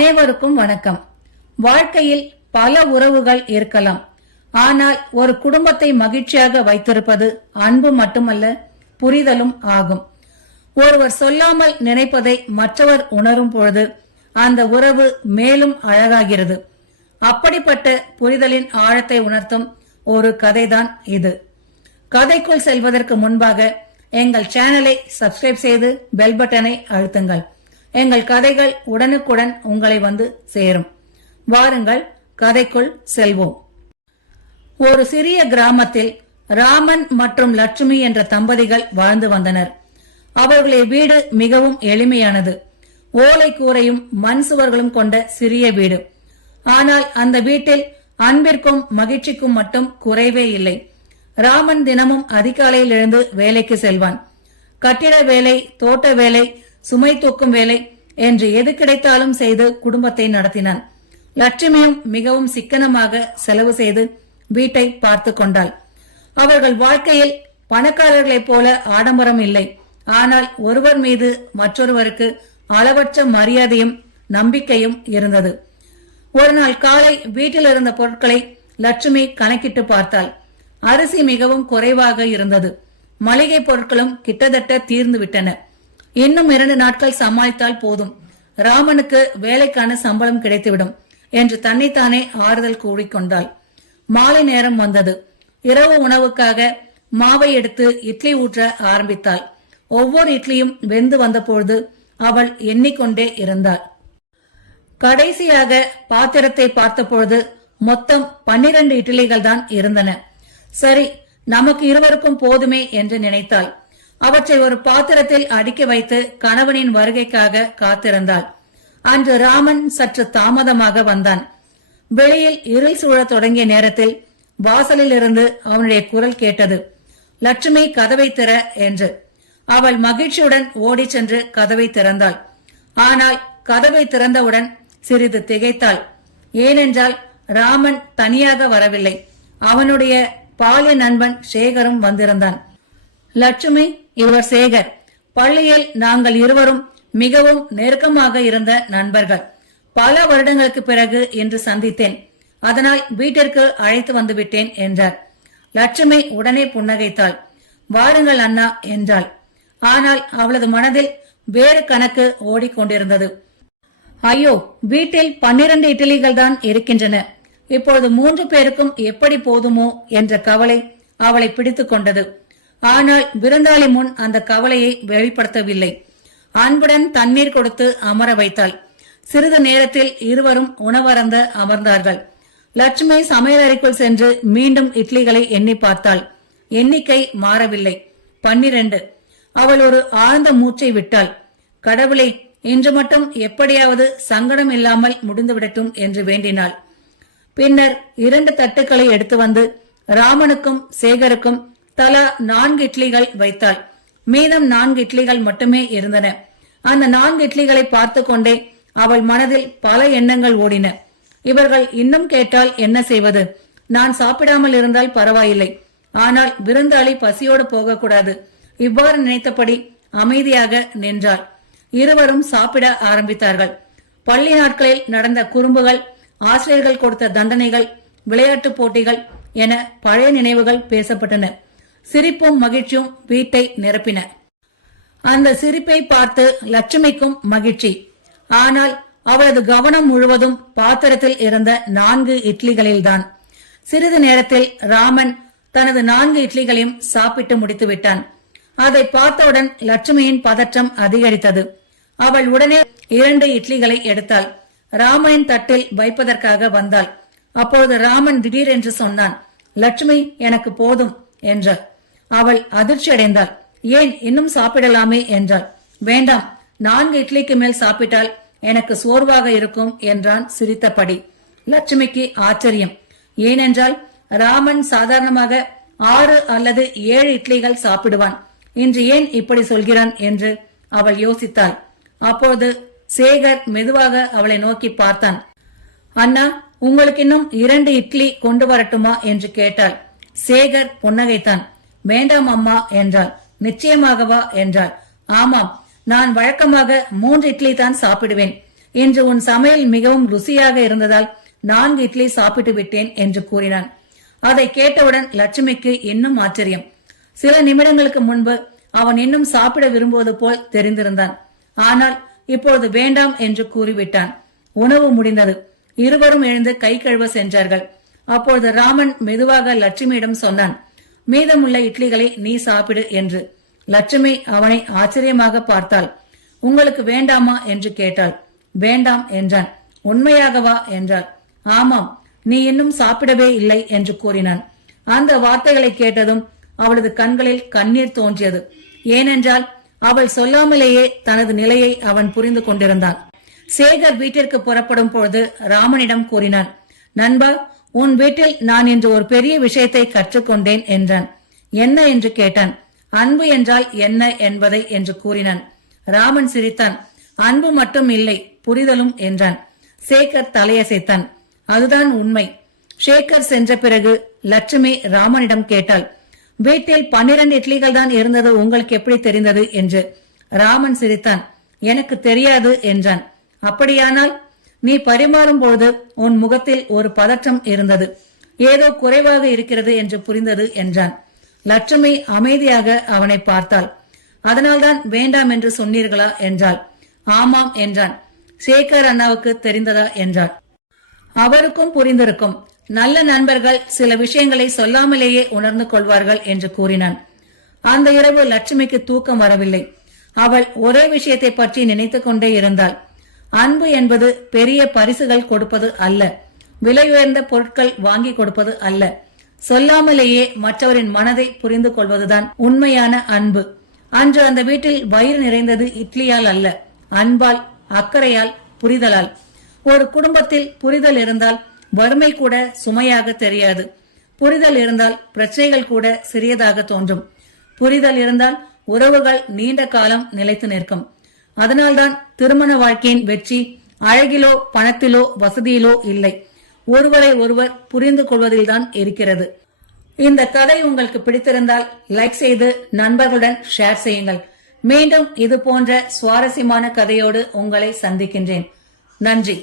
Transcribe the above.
அனைவருக்கும் வணக்கம். வாழ்க்கையில் பல உறவுகள் இருக்கலாம். ஆனால் ஒரு குடும்பத்தை மகிழ்ச்சியாக வைத்திருப்பது அன்பு மட்டுமல்ல, புரிதலும் ஆகும். ஒருவர் சொல்லாமல் நினைப்பதை மற்றவர் உணரும் பொழுது அந்த உறவு மேலும் அழகாகிறது. அப்படிப்பட்ட புரிதலின் ஆழத்தை உணர்த்தும் ஒரு கதைதான் இது. கதைக்குள் செல்வதற்கு முன்பாக எங்கள் சேனலை சப்ஸ்கிரைப் செய்து பெல் பட்டனை அழுத்துங்கள். எங்கள் கதைகள் உடனுக்குடன் உங்களை வந்து சேரும். வாருங்கள், கதைக்குள் செல்வோம். ஒரு சிறிய கிராமத்தில் ராமன் மற்றும் லட்சுமி என்ற தம்பதிகள் வாழ்ந்து வந்தனர். அவர்களுடைய வீடு மிகவும் எளிமையானது. ஓலை கூரையும் மண் சுவர்களும் கொண்ட சிறிய வீடு. ஆனால் அந்த வீட்டில் அன்பிற்கும் மகிழ்ச்சிக்கும் மட்டும் குறைவே இல்லை. ராமன் தினமும் அதிகாலையில் எழுந்து வேலைக்கு செல்வான். கட்டிட வேலை, தோட்ட வேலை, சுமை தூக்கும் வேலை என்று எது கிடைத்தாலும் செய்து குடும்பத்தை நடத்தினான். லட்சுமியும் மிகவும் சிக்கனமாக செலவு செய்து வீட்டை பார்த்து கொண்டாள். அவர்கள் வாழ்க்கையில் பணக்காரர்களைப் போல ஆடம்பரம் இல்லை. ஆனால் ஒருவர் மீது மற்றொருவருக்கு அளவற்ற மரியாதையும் நம்பிக்கையும் இருந்தது. ஒரு நாள் காலை வீட்டில் இருந்த பொருட்களை லட்சுமி கணக்கிட்டு பார்த்தாள். அரிசி மிகவும் குறைவாக இருந்தது. மளிகை பொருட்களும் கிட்டத்தட்ட தீர்ந்து விட்டன. இன்னும் 2 நாட்கள் சமாளித்தால் போதும், ராமனுக்கு வேலைக்கான சம்பளம் கிடைத்துவிடும் என்று தன்னைத்தானே ஆறுதல் கூறிக்கொண்டாள். மாலை நேரம் வந்தது. இரவு உணவுக்காக மாவை எடுத்து இட்லி ஊற்ற ஆரம்பித்தாள். ஒவ்வொரு இட்லியும் வெந்து வந்தபொழுது அவள் எண்ணிக்கொண்டே இருந்தாள். கடைசியாக பாத்திரத்தை பார்த்தபொழுது மொத்தம் 12 இட்லிகள் தான் இருந்தன. சரி, நமக்கு இருவருக்கும் போதுமே என்று நினைத்தாள். அவற்றை ஒரு பாத்திரத்தில் அடுக்கி வைத்து கணவனின் வருகைக்காக காத்திருந்தாள். அன்று ராமன் சற்று தாமதமாக வந்தான். வெளியில் இருள் சூழத் தொடங்கிய நேரத்தில் வாசலில் இருந்து அவனுடைய குரல் கேட்டது. லட்சுமி, கதவை திற என்று. அவள் மகிழ்ச்சியுடன் ஓடி சென்று கதவை திறந்தாள். ஆனால் கதவை திறந்தவுடன் சிறிது திகைத்தாள். ஏனென்றால் ராமன் தனியாக வரவில்லை. அவனுடைய பாலிய நண்பன் சேகரும் வந்திருந்தான். லட்சுமி, இவர் சேகர். பள்ளியில் நாங்கள் இருவரும் மிகவும் நெருக்கமாக இருந்த நண்பர்கள். பல வருடங்களுக்கு பிறகு இன்று சந்தித்தேன். அதனால் வீட்டிற்கு அழைத்து வந்து விட்டேன் என்றார். லட்சுமி உடனே புன்னகைத்தாள். வாருங்கள் அண்ணா என்றாள். ஆனால் அவளது மனதில் வேறு கணக்கு ஓடிக்கொண்டிருந்தது. ஐயோ, வீட்டில் 12 இட்லிகள் தான் இருக்கின்றன. இப்பொழுது 3 பேருக்கும் எப்படி போதுமோ என்ற கவலை அவளை பிடித்துக் கொண்டது. ஆனால் விருந்தாளி முன் அந்த கவலையை வெளிப்படுத்தவில்லை. அன்புடன் தண்ணீர் கொடுத்து அமர வைத்தாள். சிறிது நேரத்தில் இருவரும் உணவருந்த அமர்ந்தார்கள். லட்சுமி சமையலறைக்குள் சென்று மீண்டும் இட்லிகளை எண்ணி பார்த்தாள். எண்ணிக்கை மாறவில்லை, 12. அவள் ஒரு ஆழ்ந்த மூச்சை விட்டாள். கடவுளே, இன்று மட்டும் எப்படியாவது சங்கடம் இல்லாமல் முடிந்துவிடட்டும் என்று வேண்டினாள். பின்னர் 2 தட்டுக்களை எடுத்து வந்து ராமனுக்கும் சேகருக்கும் தலா 4 இட்லிகள் வைத்தாள். மீதம் 4 இட்லிகள் மட்டுமே இருந்தன. அந்த 4 இட்லிகளை பார்த்து கொண்டே அவள் மனதில் பல எண்ணங்கள் ஓடின. இவர்கள் இன்னும் கேட்டால் என்ன செய்வது? நான் சாப்பிடாமல் இருந்தால் பரவாயில்லை, ஆனால் விருந்தாளி பசியோடு போகக்கூடாது. இவ்வாறு நினைத்தபடி அமைதியாக நின்றாள். இருவரும் சாப்பிட ஆரம்பித்தார்கள். பள்ளி நாட்களில் நடந்த குறும்புகள், ஆசிரியர்கள் கொடுத்த தண்டனைகள், விளையாட்டு போட்டிகள் என பழைய நினைவுகள் பேசப்பட்டன. சிரிப்பும் மகிழ்ச்சியும் வீட்டை நிரப்பின. அந்த சிரிப்பை பார்த்து லட்சுமிக்கும் மகிழ்ச்சி. ஆனால் அவளது கவனம் முழுவதும் பாத்திரத்தில் இருந்த 4 இட்லிகளில்தான். சிறிது நேரத்தில் ராமன் தனது 4 இட்லிகளையும் சாப்பிட்டு முடித்து விட்டான். அதை பார்த்தவுடன் லட்சுமியின் பதற்றம் அதிகரித்தது. அவள் உடனே 2 இட்லிகளை எடுத்தாள். ராமனின் தட்டில் வைப்பதற்காக வந்தாள். அப்போது ராமன் திடீரென்று சொன்னான், லட்சுமி, எனக்கு போதும் என்றாள். அவள் அதிர்ச்சி அடைந்தாள். ஏன், இன்னும் சாப்பிடலாமே என்றாள். வேண்டாம், 4 இட்லிக்கு மேல் சாப்பிட்டால் எனக்கு சோர்வாக இருக்கும் என்றான் சிரித்தபடி. லட்சுமிக்கு ஆச்சரியம். ஏனென்றால் ராமன் சாதாரணமாக 6 அல்லது 7 இட்லிகள் சாப்பிடுவான். இன்று ஏன் இப்படி சொல்கிறான் என்று அவள் யோசித்தாள். அப்போது சேகர் மெதுவாக அவளை நோக்கி பார்த்தான். அண்ணா, உங்களுக்கு இன்னும் 2 இட்லி கொண்டு வரட்டுமா என்று கேட்டாள். சேகர் புன்னகைத்தான். வேண்டாம் அம்மா என்றாள். நிச்சயமாகவா என்றாள். ஆமாம், நான் வழக்கமாக 3 இட்லி தான் சாப்பிடுவேன். இன்று உன் சமையல் மிகவும் ருசியாக இருந்ததால் 4 இட்லி சாப்பிட்டு விட்டேன் என்று கூறினான். அதை கேட்டவுடன் லட்சுமிக்கு இன்னும் ஆச்சரியம். சில நிமிடங்களுக்கு முன்பு அவன் இன்னும் சாப்பிட விரும்புவது போல் தெரிந்திருந்தான். ஆனால் இப்பொழுது வேண்டாம் என்று கூறிவிட்டான். உணவு முடிந்தது. இருவரும் எழுந்து கை கழுவ சென்றார்கள். அப்பொழுது ராமன் மெதுவாக லட்சுமியிடம் சொன்னான், மீதமுள்ள இட்லிகளை நீ சாப்பிடு என்று. லட்சுமி அவனை ஆச்சரியமாக பார்த்தாள். உங்களுக்கு வேண்டாமா என்று கேட்டாள். வேண்டாம் என்றான். உண்மையாகவா என்றாள். ஆமாம், நீ இன்னும் சாப்பிடவே இல்லை என்று கூறினான். அந்த வார்த்தைகளை கேட்டதும் அவளது கண்களில் கண்ணீர் தோன்றியது. ஏனென்றால் அவள் சொல்லாமலேயே தனது நிலையை அவன் புரிந்து கொண்டிருந்தான். சேகர் வீட்டிற்கு புறப்படும் பொழுது ராமனிடம் கூறினான், நண்பா, உன் வீட்டில் நான் இன்று ஒரு பெரிய விஷயத்தை கற்றுக்கொண்டேன் என்றான். என்ன என்று கேட்டான். அன்பு என்றால் என்ன என்பதை என்று கூறினான். ராமன் சிரித்தான். அன்பு மட்டும் இல்லை, புரிதலும் என்றான். சேகர் தலையசைத்தான். அதுதான் உண்மை. சேகர் சென்ற பிறகு லட்சுமி ராமனிடம் கேட்டாள், வீட்டில் 12 இட்லிகள் தான் இருந்தது, உங்களுக்கு எப்படி தெரிந்தது என்று. ராமன் சிரித்தான். எனக்கு தெரியாது என்றான். அப்படியானால் நீ பரிமாறும் பொழுது உன் முகத்தில் ஒரு பதற்றம் இருந்தது, ஏதோ குறைவாக இருக்கிறது என்று புரிந்தது என்றான். லட்சுமி அமைதியாக அவனை பார்த்தாள். அதனால்தான் வேண்டாம் என்று சொன்னீர்களா என்றாள். ஆமாம் என்றான். சேகர் அண்ணாவுக்கு தெரிந்ததா என்றாள். அவருக்கும் புரிந்திருக்கும். நல்ல நண்பர்கள் சில விஷயங்களை சொல்லாமலேயே உணர்ந்து கொள்வார்கள் என்று கூறினான். அந்த இரவு லட்சுமிக்கு தூக்கம் வரவில்லை. அவள் ஒரே விஷயத்தை பற்றி நினைத்துக் கொண்டே இருந்தாள். அன்பு என்பது பெரிய பரிசுகள் கொடுப்பது அல்ல, விலை உயர்ந்த பொருட்கள் வாங்கி கொடுப்பது அல்ல. சொல்லாமலேயே மற்றவரின் மனதை புரிந்து கொள்வதுதான் உண்மையான அன்பு. அன்று அந்த வீட்டில் வயிறு நிறைந்தது இட்லியால் அல்ல, அன்பால், அக்கறையால், புரிதலால். ஒரு குடும்பத்தில் புரிதல் இருந்தால் வறுமை கூட சுமையாக தெரியாது. புரிதல் இருந்தால் பிரச்சனைகள் கூட சிறியதாக தோன்றும். புரிதல் இருந்தால் உறவுகள் நீண்ட காலம் நிலைத்து நிற்கும். அதனால்தான் திருமண வாழ்க்கையின் வெற்றி அழகிலோ, பணத்திலோ, வசதியிலோ இல்லை, ஒருவரை ஒருவர் புரிந்து கொள்வதில்தான் இருக்கிறது. இந்த கதை உங்களுக்கு பிடித்திருந்தால் லைக் செய்து நண்பர்களுடன் ஷேர் செய்யுங்கள். மீண்டும் இது போன்ற சுவாரஸ்யமான கதையோடு உங்களை சந்திக்கின்றேன். நன்றி.